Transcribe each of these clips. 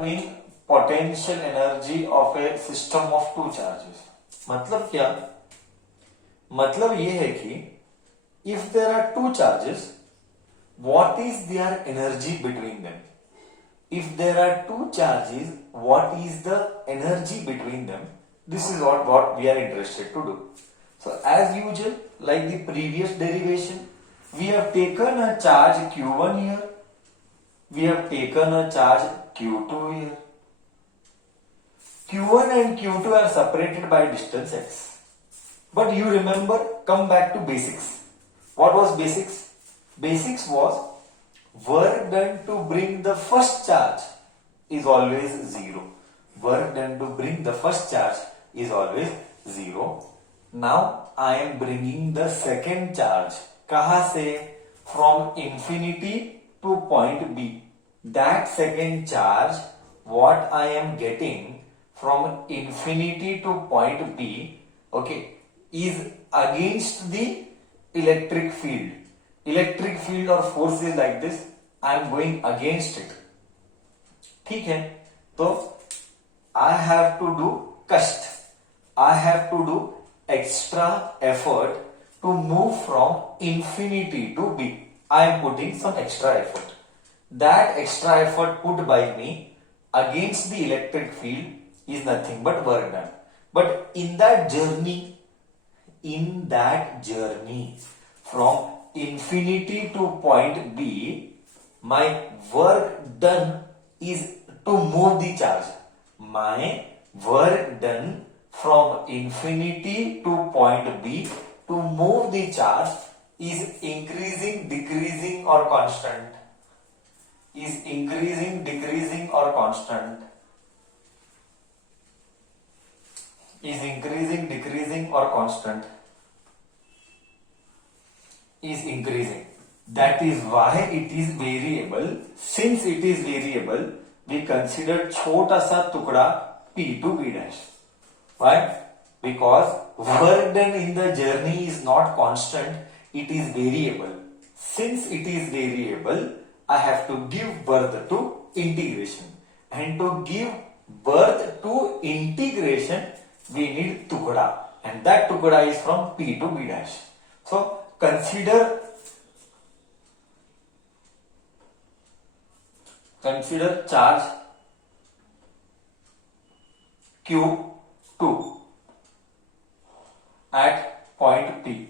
mean potential energy of a system of two charges. मतलब क्या? मतलब ये है कि if there are two charges, what is their energy between them? If there are two charges, what is the energy between them? This is what we are interested to do. So as usual, like the previous derivation, we have taken a charge q1 here, we have taken a charge q2 here. q1 and q2 are separated by distance x. But you remember, come back to basics. What was basics? Basics was work done to bring the first charge is always 0. Work done to bring the first charge is always 0. Now I am bringing the second charge. कहाँ से? From infinity to point B. That second charge, what I am getting from infinity to point B, okay, is against the electric field. Electric field or force is like this. I am going against it. ठीक है? तो I have to do कष्ट. I have to do extra effort to move from infinity to B. I am putting some extra effort. That extra effort put by me against the electric field is nothing but work done. But in that journey from infinity to point B, my work done is to move the charge. My work done from infinity to point B to move the charge is increasing, decreasing or constant. Is increasing, decreasing or constant. Is increasing, decreasing or constant. Is increasing. That is why it is variable. Since it is variable, we consider छोटा सा टुकड़ा P to B dash. Why? Because work done in the journey is not constant, it is variable. Since it is variable, I have to give birth to integration. And to give birth to integration, we need tukda. And that tukda is from P to B dash. So consider charge Q2 at point P.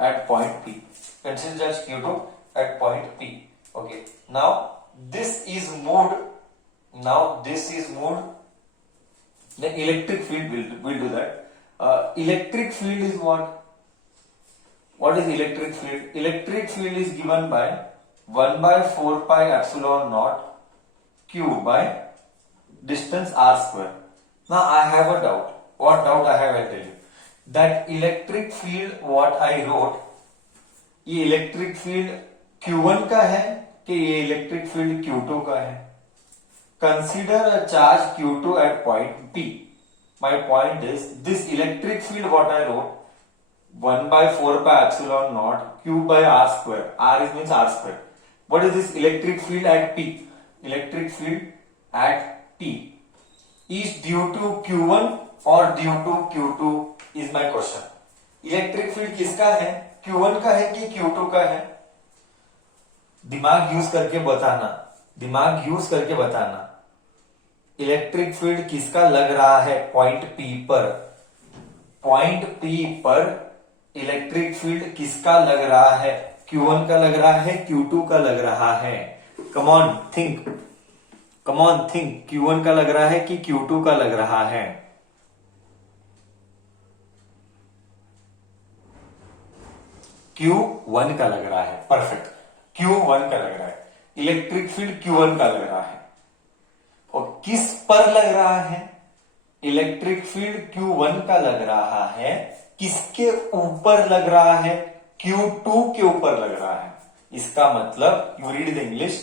At point P. Consider charge Q2 at point P. Okay. Now this is moved. The electric field will do that. Electric field is what? What is electric field? Electric field is given by 1 by 4 pi epsilon naught q by distance r square. Now I have a doubt. What doubt I have? I'll tell you. That electric field what I wrote, ये electric field q1 का है कि ये electric field q2 का है? Consider a charge q2 at point P. My point is this electric field what I wrote 1 by 4 pi epsilon naught q by r square. R is means r square. What is this electric field at P? Electric field at P is due to q1 or due to q2 is my question. Electric field किसका है? q1 का है कि q2 का है? दिमाग यूज करके बताना. इलेक्ट्रिक फील्ड किसका लग रहा है पॉइंट P पर? पॉइंट P पर इलेक्ट्रिक फील्ड किसका लग रहा है? Q1 का लग रहा है, Q2 का लग रहा है? Come on think. Q1 का लग रहा है कि Q2 का लग रहा है? Q1 का लग रहा है. परफेक्ट. Q1 का लग रहा है. इलेक्ट्रिक फील्ड Q1 का लग रहा है. और किस पर लग रहा है? इलेक्ट्रिक फील्ड Q1 का लग रहा है. किसके ऊपर लग रहा है? Q2 के ऊपर लग रहा है. इसका मतलब you read the English.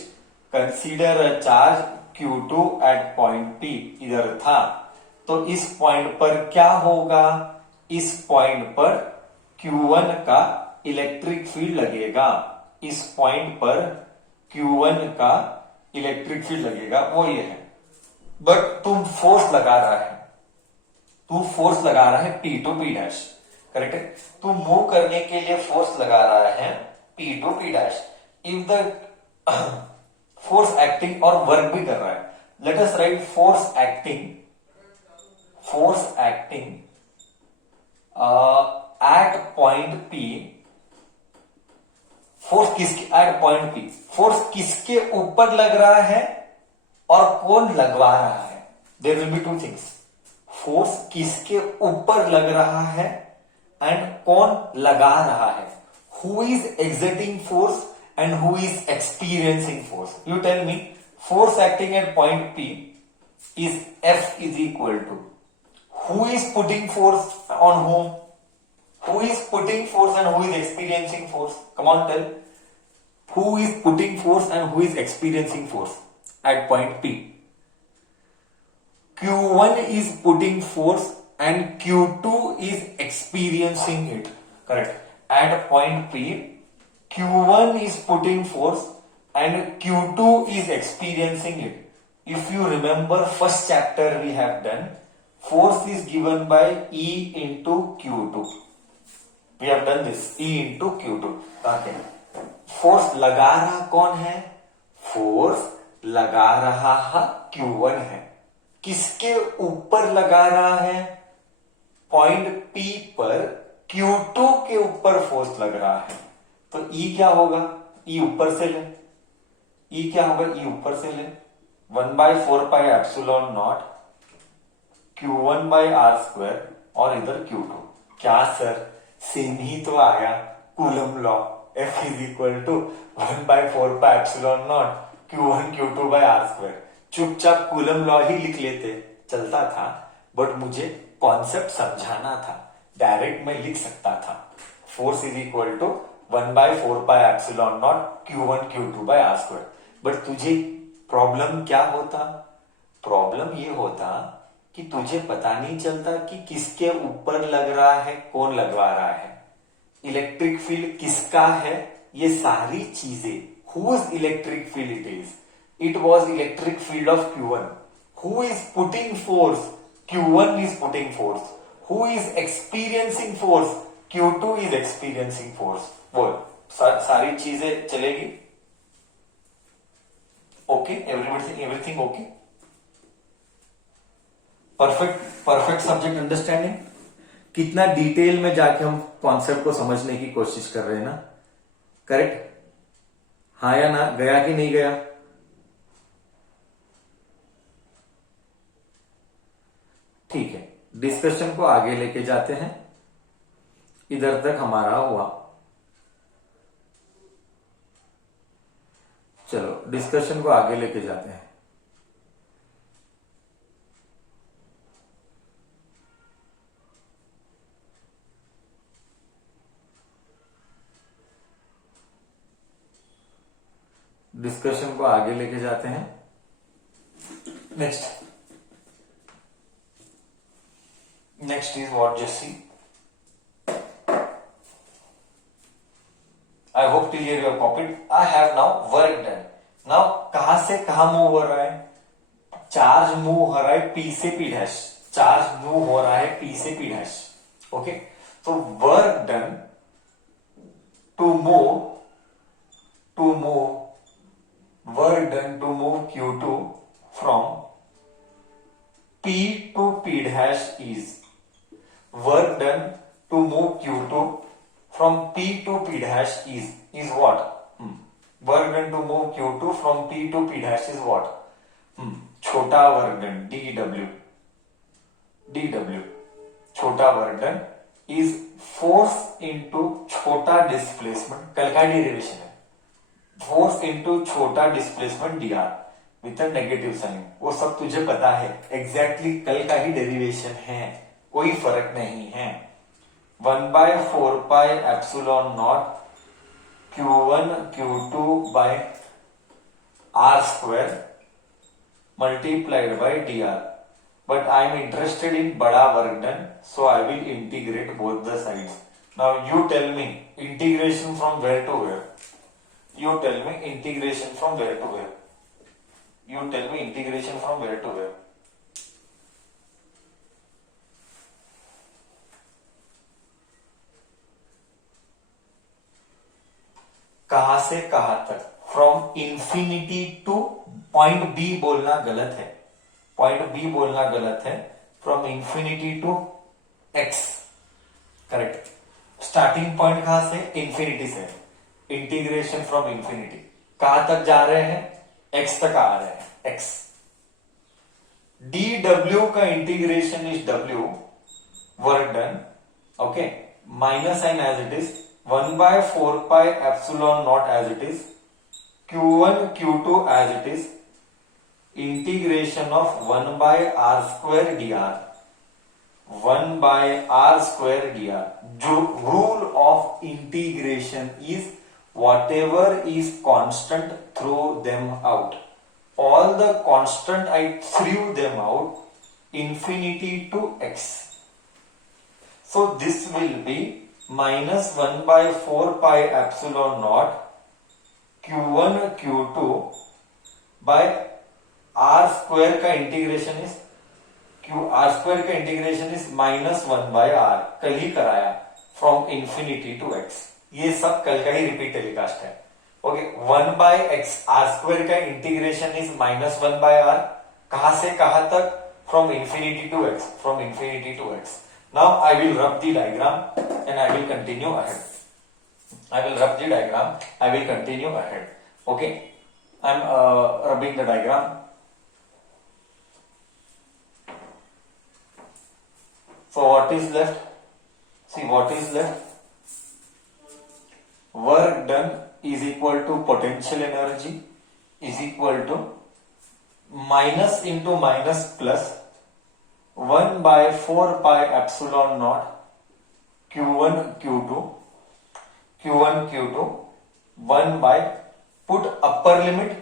Consider a charge Q2 at point P. इधर था तो इस पॉइंट पर क्या होगा? इस पॉइंट पर Q1 का इलेक्ट्रिक फील्ड लगेगा. इस पॉइंट पर Q1 का इलेक्ट्रिक फील्ड लगेगा वो ये है। बट तुम फोर्स लगा रहा है, तू फोर्स लगा रहा है P to P dash, correct है। तू मूव करने के लिए फोर्स लगा रहा है P to P dash. If the force acting और वर्क भी कर रहा है, let us write force acting at point P। Force किसके एट पॉइंट P, फोर्स किसके ऊपर लग रहा है और कौन लगवा रहा है। There will be two things, force किसके ऊपर लग रहा है एंड कौन लगा रहा है। Who is exerting force and who is experiencing force. You tell me, force acting at point P is F is equal to who is putting force on whom, who is putting force and who is experiencing force. Come on, tell, who is putting force and who is experiencing force at point P. Q1 is putting force and Q2 is experiencing it, correct. At point P, Q1 is putting force and Q2 is experiencing it. If you remember first chapter we have done, force is given by E into Q2. We have done this, E into Q2. Okay. Force लगा रहा कौन है, फोर्स लगा रहा है Q1 है। किसके ऊपर लगा रहा है, पॉइंट P पर Q2 के ऊपर फोर्स लग रहा है। तो E क्या होगा, E ऊपर से ले, E क्या होगा, E ऊपर से ले 1/4 pi epsilon naught Q1 by r square और इधर Q2। क्या सर, सेम ही तो आया Coulomb law, F is equal to 1/4 pi epsilon naught Q1 Q2 by r square. चुपचाप कूलम लॉ ही लिख लेते, चलता था, बट मुझे कॉन्सेप्ट समझाना था, डायरेक्ट मैं लिख सकता था। Force is equal to 1/4 pi epsilon naught Q1 Q2 by r square. But तुझे प्रॉब्लम क्या होता, प्रॉब्लम ये होता कि तुझे पता नहीं चलता कि किसके ऊपर लग रहा है, कौन लगवा रहा है, इलेक्ट्रिक फील्ड किसका है, ये सारी चीजें। Whose electric field it is, it was electric field of Q1। Who is putting force, Q1 is putting force. Who is experiencing force, Q2 is experiencing force. बोल, सारी चीजें चलेगी, okay, everything okay, perfect subject understanding. कितना detail में जाके हम कॉन्सेप्ट को समझने की कोशिश कर रहे हैं ना, करेक्ट, हाँ या ना, गया कि नहीं गया। ठीक है, डिस्कशन को आगे लेके जाते हैं, इधर तक हमारा हुआ। चलो डिस्कशन को आगे लेके जाते हैं। डिस्कशन को आगे लेके जाते हैं। Next is what, Jassi, I hope till here you have copied. I have now work done. Now कहां से कहां मूव हो रहा है, चार्ज मूव हो रहा है P से P डैश, चार्ज मूव हो रहा है P से P डैश, ओके। तो work done to work done to move Q2 from P to P dash is, work done to move Q2 from P to P dash is what? Work done to move Q2 from P to P dash is what? छोटा work done dw, छोटा work done is force into छोटा displacement. कल का derivation है, force into छोटा displacement dr with a negative sign. वो सब तुझे पता है, एग्जैक्टली कल का ही डेरिवेशन है, कोई फर्क नहीं है। 1/4 pi epsilon naught Q1 Q2 by r square multiplied by dr। But I am interested in बड़ा work done, so I will integrate both the sides. Now you tell me integration from where to where, you tell me integration from where to where, you tell me integration from where to where। कहां से कहां तक, from infinity to point B बोलना गलत है, point B बोलना गलत है, from infinity to x, correct. Starting point कहां से, इंफिनिटी से, इंटीग्रेशन फ्रॉम इंफिनिटी, कहां तक जा रहे हैं, एक्स तक आ रहे हैं, एक्स। डी डब्ल्यू का इंटीग्रेशन इज डब्ल्यू, work done, okay, minus sign as it is, 1/4 pi epsilon naught as it is, Q1 Q2 as it is, integration of 1 by r square dr, 1 by r square dr. जो rule of integration is whatever is constant, throw them out. All the constant I threw them out, infinity to x. So this will be minus 1 by 4 pi epsilon naught Q1 Q2 by r square का integration is r square का integration is minus 1 by r, कल ही कराया, from infinity to x, ये सब कल का ही repeat telecast है, okay. 1 by x r square का integration is minus 1 by r, कहां से कहां तक, from infinity to x, from infinity to x। Now I will rub the diagram and I will continue ahead, I will rub the diagram, I will continue ahead, okay. I am rubbing the diagram. So what is left, see what is left, work done is equal to potential energy is equal to minus into minus plus 1 by 4 pi epsilon naught Q1 Q2 Q1 Q2 1 by, put upper limit,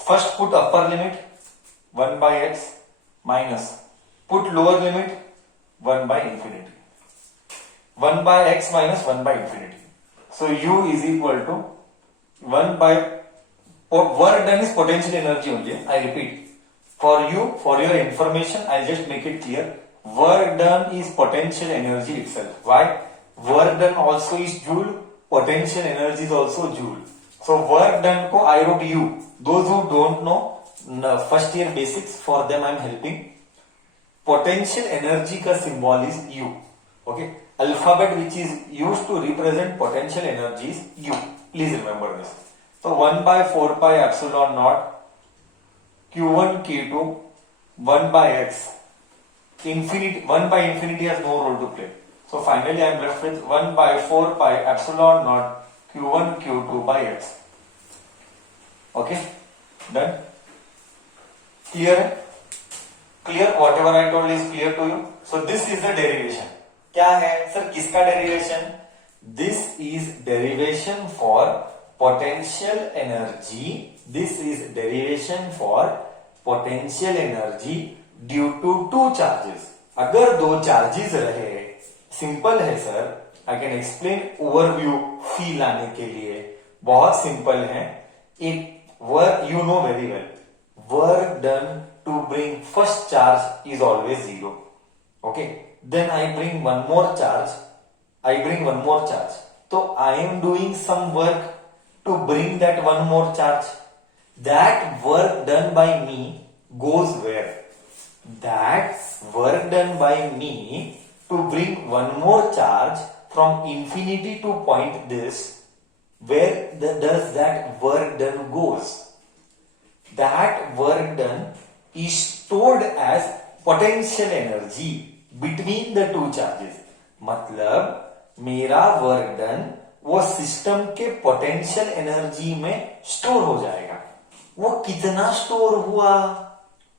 first put upper limit 1 by x minus, put lower limit 1 by infinity, 1 by x minus 1 by infinity. So u is equal to 1 by, work done is potential energy only, I repeat, for you, for your information, I'll just make it clear, work done is potential energy itself. Why? Work done also is joule, potential energy is also joule. So work done को I wrote U. Those who don't know first year basics, for them I am helping. Potential energy का symbol is U. Okay. Alphabet which is used to represent potential energy is U. Please remember this. So 1 by 4 pi epsilon naught Q1 Q2 1 by x. Infinity, 1 by infinity has no role to play. So finally I am left with 1 by 4 pi epsilon naught Q1 Q2 by x. Okay, done. Clear? Clear? Whatever I told is clear to you. So this is the derivation. क्या है सर, किसका derivation? This is derivation for potential energy. This is derivation for potential energy due to two charges. अगर दो चार्जेस रहे, simple है sir, I can explain overview feel आने के लिए, बहुत सिंपल है। एक work you know very well, work done to bring first charge is always 0, okay. Then I bring one more charge, तो I am doing some work to bring that one more charge, that work done by me goes where, that work done by me to bring one more charge from infinity to point this, where does that work done goes? That work done is stored as potential energy between the two charges. मतलब मेरा work done वो सिस्टम के potential energy में स्टोर हो जाएगा। वो कितना स्टोर हुआ,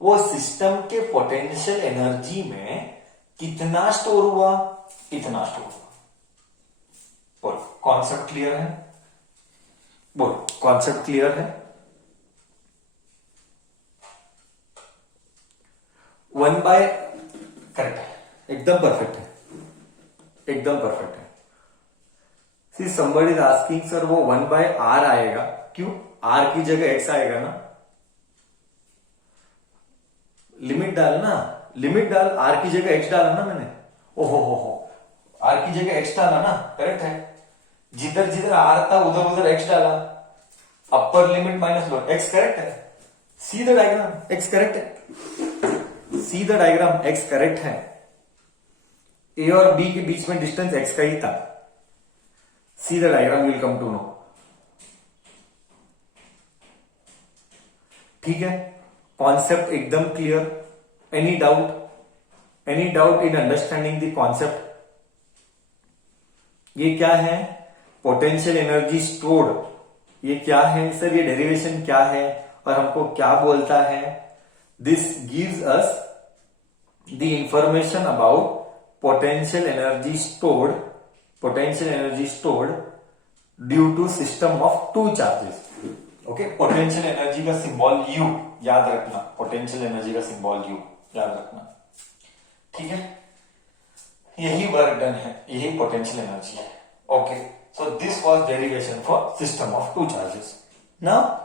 वो सिस्टम के पोटेंशियल एनर्जी में कितना स्टोर हुआ, इतना स्टोर हुआ। बोल कॉन्सेप्ट क्लियर है, बोल कॉन्सेप्ट क्लियर है। 1 बाय, करेक्ट है, एकदम परफेक्ट है, एकदम परफेक्ट है। सी समबडी इज आस्किंग सर वो 1 बाय आर आएगा, क्यों? आर की जगह एक्स आएगा ना, लिमिट डालना, लिमिट डाल, आर की जगह एक्स डाला ना मैंने, ओहो हो, आर की जगह एक्स डाला ना, करेक्ट है। जिधर जिधर आर था उधर उधर एक्स डाला, upper limit minus lower, X correct है। See the diagram, X correct है। See the diagram, X correct है। ए और बी के बीच में डिस्टेंस एक्स का ही था। See the diagram, will come to know. ठीक है, कॉन्सेप्ट एकदम clear. Any doubt, any doubt in understanding the concept? ये क्या है? Potential energy stored. ये क्या है सर? ये डेरिवेशन क्या है और हमको क्या बोलता है? This gives us the information about potential energy stored, potential energy stored due to system of two charges. Okay, potential energy का सिंबल यू याद रखना, पोटेंशियल एनर्जी का सिंबल यू याद रखना। ठीक है, यही वर्क डन है, यही पोटेंशियल एनर्जी है। Okay, so this was derivation for system of two charges. Now